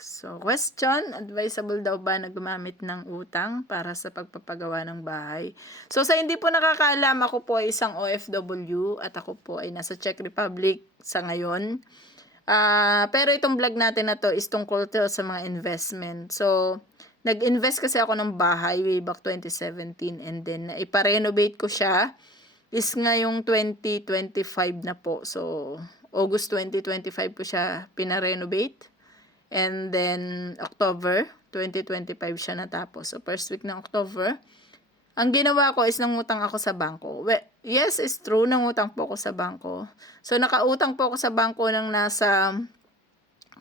So, question, advisable daw ba na gumamit ng utang para sa pagpapagawa ng bahay? So, sa hindi po nakakaalam, ako po ay isang OFW at ako po ay nasa Czech Republic sa ngayon. Ah, pero itong vlog natin na to is tungkol to sa mga investment. So, nag-invest kasi ako ng bahay way back 2017 and then ipa-renovate ko siya is ngayong 2025 na po. So, August 2025 ko siya pina-renovate. And then, October 2025 siya natapos. So, first week ng October. Ang ginawa ko is nangutang ako sa bangko. We, yes, it's true, nangutang po ako sa bangko. So, nakautang po ako sa bangko ng nasa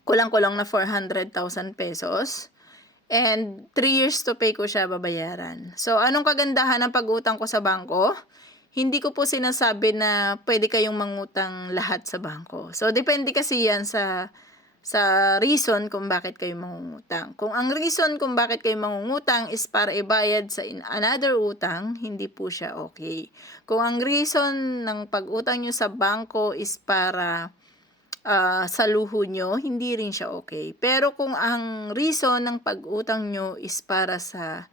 kulang-kulang na 400,000 pesos. And 3 years to pay ko siya babayaran. So, anong kagandahan ng pag-utang ko sa bangko? Hindi ko po sinasabi na pwede kayong mangutang lahat sa bangko. So, depende kasi yan sa sa reason kung bakit kayo mangungutang. Kung ang reason kung bakit kayo mangungutang is para ibayad sa another utang, hindi po siya okay. Kung ang reason ng pag-utang nyo sa bangko is para uh, sa luho nyo, hindi rin siya okay. Pero kung ang reason ng pag-utang nyo is para sa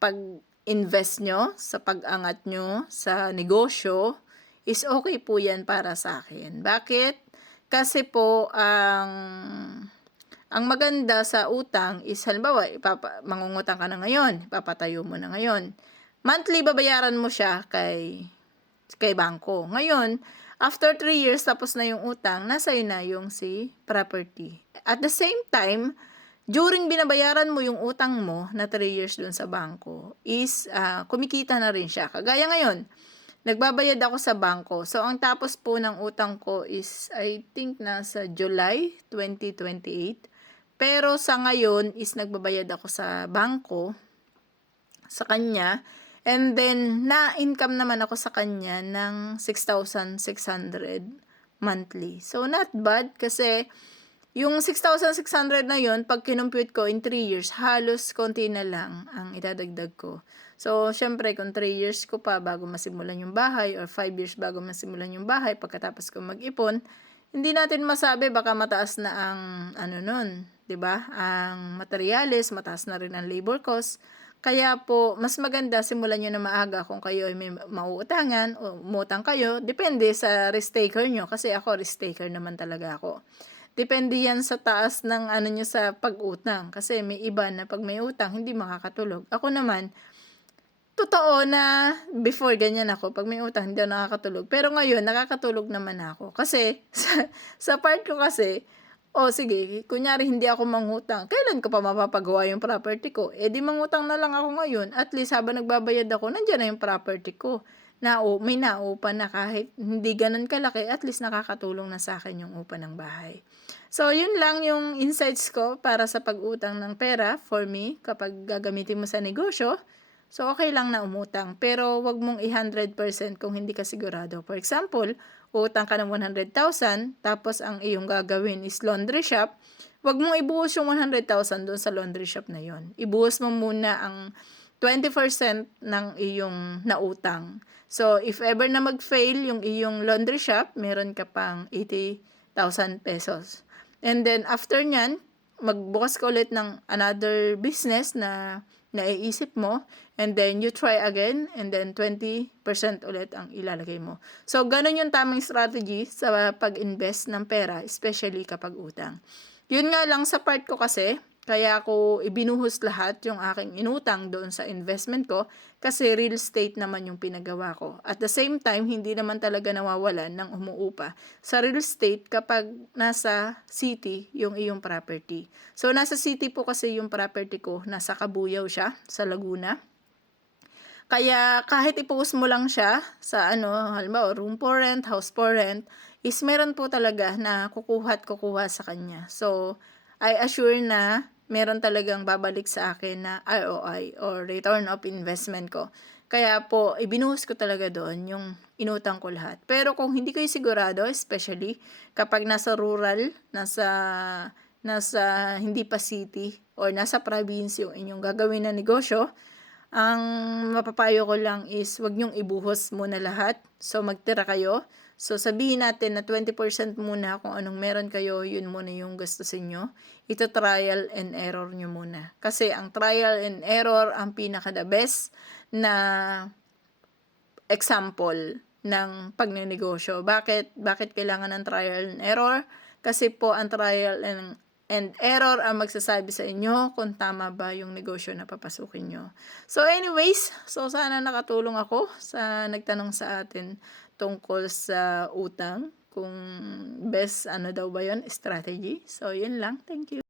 pag-invest nyo, sa pag-angat nyo, sa negosyo, is okay po yan para sa akin. Bakit? Kasi po, ang ang maganda sa utang is halimbawa, ipapa, mangungutang ka na ngayon, ipapatayo mo na ngayon. Monthly babayaran mo siya kay kay bangko. Ngayon, after 3 years tapos na yung utang, nasa na yung si property. At the same time, during binabayaran mo yung utang mo na 3 years dun sa bangko, is uh, kumikita na rin siya. Kagaya ngayon, Nagbabayad ako sa bangko. So, ang tapos po ng utang ko is, I think, nasa July 2028. Pero sa ngayon is nagbabayad ako sa bangko sa kanya. And then, na-income naman ako sa kanya ng 6,600 monthly. So, not bad kasi yung 6,600 na yon pag kinumpute ko in 3 years, halos konti na lang ang idadagdag ko. So, syempre, kung 3 years ko pa bago masimulan yung bahay or 5 years bago masimulan yung bahay pagkatapos ko mag-ipon, hindi natin masabi baka mataas na ang ano nun, 'di ba? Ang materials, mataas na rin ang labor cost. Kaya po, mas maganda simulan nyo na maaga kung kayo ay may mauutangan o umutang kayo. Depende sa risk taker nyo kasi ako risk taker naman talaga ako. Depende yan sa taas ng ano nyo sa pag-utang. Kasi may iba na pag may utang, hindi makakatulog. Ako naman, totoo na before ganyan ako, pag may utang, hindi ako nakakatulog. Pero ngayon, nakakatulog naman ako. Kasi, sa, sa part ko kasi, o oh, sige, kunyari hindi ako mangutang, kailan ko pa mapapagawa yung property ko? Eh di mangutang na lang ako ngayon, at least habang nagbabayad ako, nandiyan na yung property ko. Na, oh, may naupa na kahit hindi ganun kalaki, at least nakakatulong na sa akin yung upa ng bahay. So, yun lang yung insights ko para sa pag-utang ng pera for me kapag gagamitin mo sa negosyo. So, okay lang na umutang. Pero, wag mong i-100% kung hindi ka sigurado. For example, utang ka ng 100,000, tapos ang iyong gagawin is laundry shop, wag mong ibuhos yung 100,000 doon sa laundry shop na yon. Ibuhos mo muna ang 20% ng iyong nautang. So, if ever na mag-fail yung iyong laundry shop, meron ka pang 80,000 pesos. And then, after nyan, magbukas ka ulit ng another business na naiisip mo, and then you try again, and then 20% ulit ang ilalagay mo. So, ganun yung tamang strategy sa pag-invest ng pera, especially kapag utang. Yun nga lang sa part ko kasi, kaya ako ibinuhos lahat yung aking inutang doon sa investment ko kasi real estate naman yung pinagawa ko. At the same time, hindi naman talaga nawawalan ng umuupa sa real estate kapag nasa city yung iyong property. So, nasa city po kasi yung property ko, nasa Kabuyaw siya, sa Laguna. Kaya kahit ipost mo lang siya sa ano, halimbawa room for rent, house for rent, is meron po talaga na kukuha at kukuha sa kanya. So, I assure na meron talagang babalik sa akin na ROI or return of investment ko. Kaya po, ibinuhos ko talaga doon yung inutang ko lahat. Pero kung hindi kayo sigurado, especially kapag nasa rural, nasa, nasa hindi pa city, or nasa province yung inyong gagawin na negosyo, ang mapapayo ko lang is wag nyong ibuhos muna lahat. So magtira kayo. So, sabihin natin na 20% muna kung anong meron kayo, yun muna yung gastusin nyo. Ito trial and error nyo muna. Kasi ang trial and error ang pinaka the best na example ng pagnenegosyo. Bakit? Bakit kailangan ng trial and error? Kasi po ang trial and, and error ang magsasabi sa inyo kung tama ba yung negosyo na papasukin nyo. So anyways, so sana nakatulong ako sa nagtanong sa atin tungkol sa utang. Kung best ano daw ba yon strategy. So yun lang. Thank you.